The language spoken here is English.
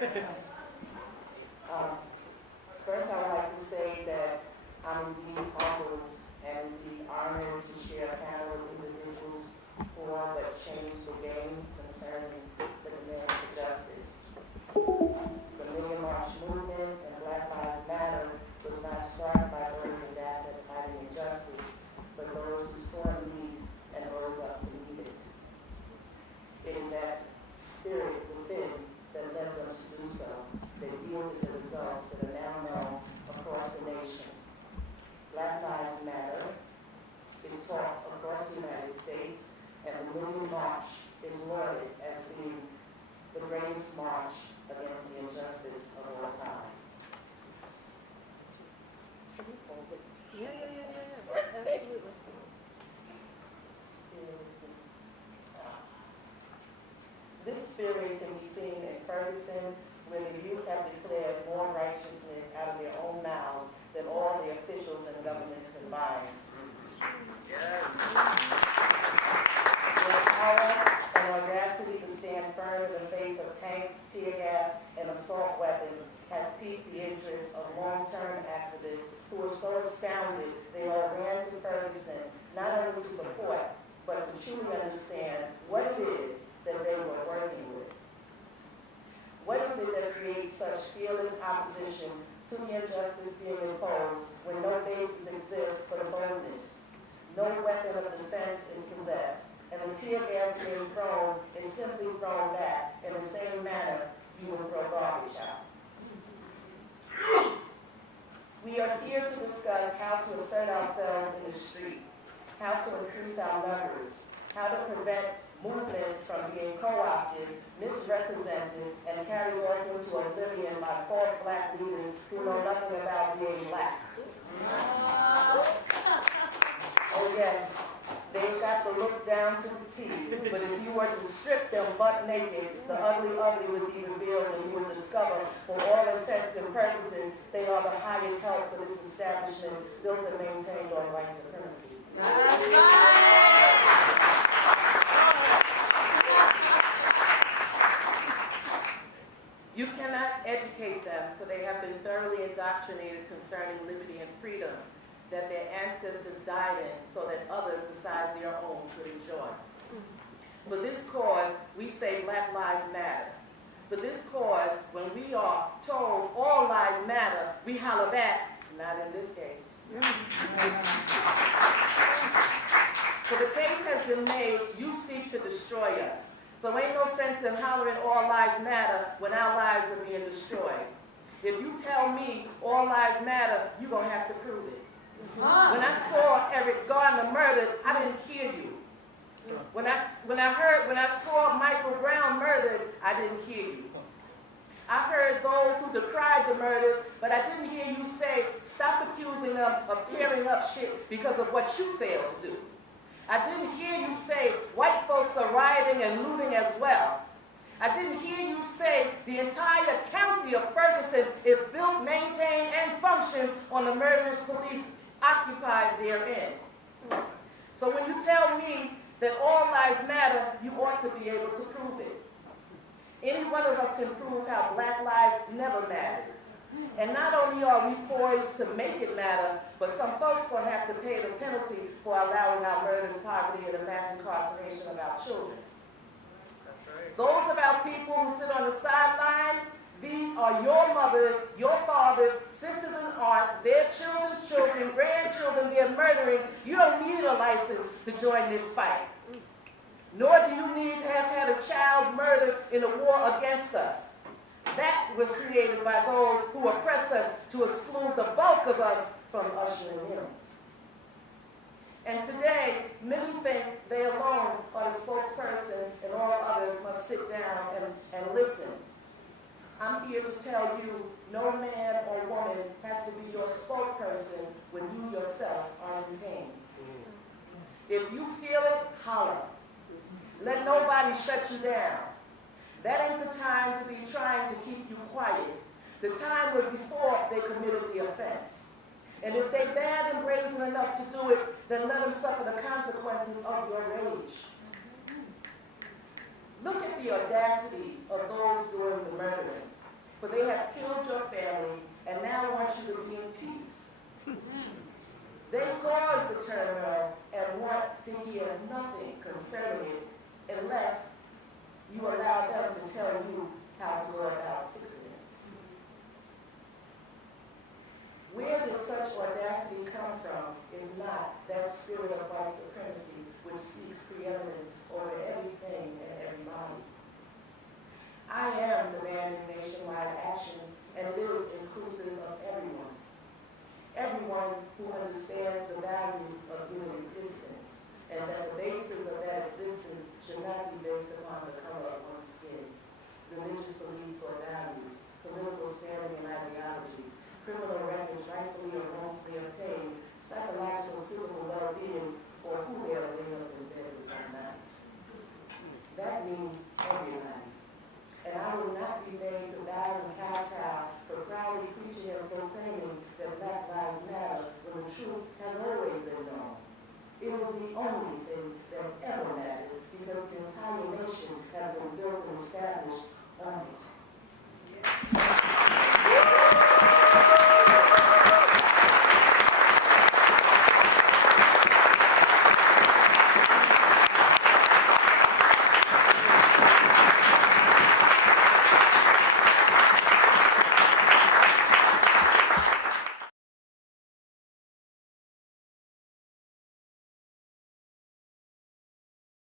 First, I would like to say that I'm indeed humbled and indeed honored to share a panel with individuals who are that change the game concerning the demand for justice. The Million March movement and Black Lives Matter was not started by those adapted fighting injustice, but those who saw a need and rose up to meet it. It is that spirit within that led them to do so, that yielded the results that are now known across the nation. Black Lives Matter is taught across the United States, and the Million March is lauded as being the greatest march against the injustice of all time. Yeah. Absolutely. This spirit can be seen in Ferguson, where the youth have declared more righteousness out of their own mouths than all the officials in government combined. Their power and audacity to stand firm in the face of tanks, tear gas, and assault weapons has piqued the interest of long-term activists who were so astounded they all ran to Ferguson, not only to support, but to truly understand what it is that they were working with. What is it that creates such fearless opposition to the injustice being imposed when no basis exists for the boldness? No weapon of defense is possessed, and the tear gas being thrown is simply thrown back in the same manner you would throw garbage out. We are here to discuss how to assert ourselves in the street, how to increase our numbers, how to prevent movements from being co-opted, misrepresented, and carried off into oblivion by false black leaders who know nothing about being black. Oh yes, they've got the look down to the T, but if you were to strip them butt naked, the ugly would be revealed, and you would discover, for all intents and purposes, they are the hired help for this establishment built and maintained on white supremacy. You cannot educate them, for they have been thoroughly indoctrinated concerning liberty and freedom that their ancestors died in so that others besides their own could enjoy. For this cause, we say Black Lives Matter. For this cause, when we are told all lives matter, we holler back, not in this case. For the case has been made, you seek to destroy us. So ain't no sense in hollering all lives matter when our lives are being destroyed. If you tell me all lives matter, you're going to have to prove it. When I saw Eric Garner murdered, I didn't hear you. When I saw Michael Brown murdered, I didn't hear you. I heard those who decried the murders, but I didn't hear you say, stop accusing them of tearing up shit because of what you failed to do. I didn't hear you say white folks are rioting and looting as well. I didn't hear you say the entire county of Ferguson is built, maintained, and functions on the murderous police occupied therein. So when you tell me that all lives matter, you ought to be able to prove it. Any one of us can prove how black lives never mattered. And not only are we poised to make it matter, but some folks will have to pay the penalty for allowing our murders, poverty, and the mass incarceration of our children. That's right. Those of our people who sit on the sideline, these are your mothers, your fathers, sisters and aunts, their children's children, grandchildren they're murdering. You don't need a license to join this fight. Nor do you need to have had a child murdered in a war against us. That was created by those who oppress us to exclude the bulk of us from ushering in. And today, many think they alone are the spokesperson and all others must sit down and listen. I'm here to tell you, no man or woman has to be your spokesperson when you yourself are in pain. If you feel it, holler. Let nobody shut you down. That ain't the time to be trying to keep you quiet. The time was before they committed the offense. And if they bad and brazen enough to do it, then let them suffer the consequences of your rage. Look at the audacity of those doing the murdering. for they have killed your family and now want you to be in peace. They cause the turmoil and want to hear nothing concerning it unless you allow them to tell you how to go about fixing it. Where does such audacity come from, if not that spirit of white supremacy which seeks preeminence over everything and everybody? I am demanding nationwide action, and it is inclusive of everyone. Everyone who understands the value of human existence, and that the basis of that existence should not be based upon the color of one's skin, religious beliefs or values, political standing and ideologies, criminal records rightfully or wrongfully obtained, psychological, physical well-being, or who they are laying up in bed with at night. That means everybody. And I will not be made to bow and kowtow for proudly preaching and proclaiming that Black Lives Matter when the truth has always been known. It was the only thing that